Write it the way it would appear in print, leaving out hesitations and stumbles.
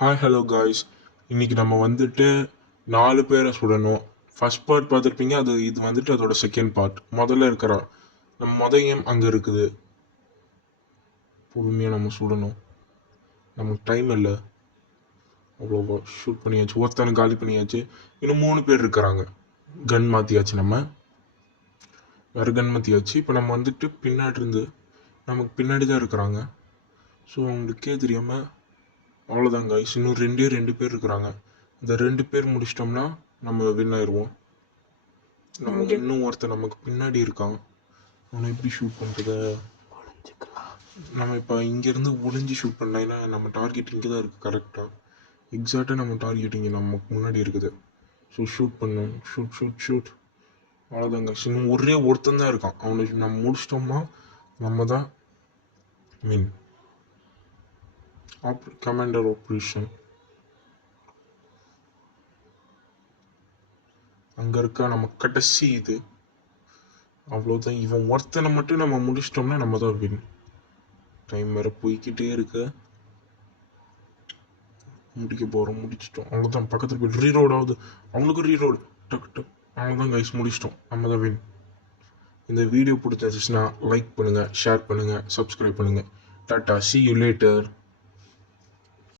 Hi hello guys. இன்னைக்கு நம்ம வந்துட்டு 4 பேரை சுடணும். ஃபர்ஸ்ட் பார்ட் பார்த்துருப்பீங்க. இது வந்துட்டு அதோட செகண்ட் பார்ட். முதல்ல இருக்கிற நம்ம ஏம் அங்கே இருக்குது. பொறுமையாக நம்ம சுடணும். நமக்கு டைம் இல்லை. அவ்வளோ ஷூட் பண்ணியாச்சு. ஒருத்தனை காலி பண்ணியாச்சு. இன்னும் 3 பேர் இருக்கிறாங்க. கன் மாற்றியாச்சு. வேறு கன் மாற்றியாச்சு. இப்போ நம்ம வந்துட்டு பின்னாடி இருந்து நமக்கு பின்னாடி தான் இருக்கிறாங்க. ஸோ அவங்களுக்கே தெரியாமல் அவ்வளோதான் காய்ஸ். இன்னும் ரெண்டு பேர் இருக்கிறாங்க. இந்த 2 பேர் முடிச்சிட்டோம்னா நம்ம வின் ஆயிடுவோம். இன்னும் ஒருத்தர் நமக்கு பின்னாடி இருக்கான். அவனை எப்படி ஷூட் பண்ணுறது? நம்ம இப்போ இங்கேருந்து ஒளிஞ்சு ஷூட் பண்ணேன்னா நம்ம டார்கெட் இங்கே தான் இருக்குது. கரெக்டாக எக்ஸாக்டாக நம்ம டார்கெட் இங்கே நமக்கு முன்னாடி இருக்குது. ஸோ ஷூட் பண்ணணும். ஷூட் அவ்வளோதாங்க. இன்னும் ஒருத்தன் தான் இருக்கான். அவனை நம்ம முடிச்சிட்டோம்னா நம்ம தான் மீன் கமாண்டர் ஆப்ரேஷன். அங்கே இருக்கா நம்ம கடைசி இது. அவ்வளோதான். இவன் ஒருத்தனை மட்டும் நம்ம முடிச்சிட்டோம்னா நம்ம தான் வின். டைம் வேறு போய்கிட்டே இருக்கு. முடிக்க போகிறோம். முடிச்சிட்டோம். அவ்வளோதான். பக்கத்தில் போய் ரீரோட் ஆகுது. அவங்களுக்கும் ரீரோடு. டக் அவ்வளோதான் கைஸ், முடிச்சிட்டோம். நம்ம தான் வின். இந்த வீடியோ பிடிச்சிருந்துச்சுன்னா லைக் பண்ணுங்கள், ஷேர் பண்ணுங்கள், சப்ஸ்கிரைப் பண்ணுங்கள். Tata, see you later.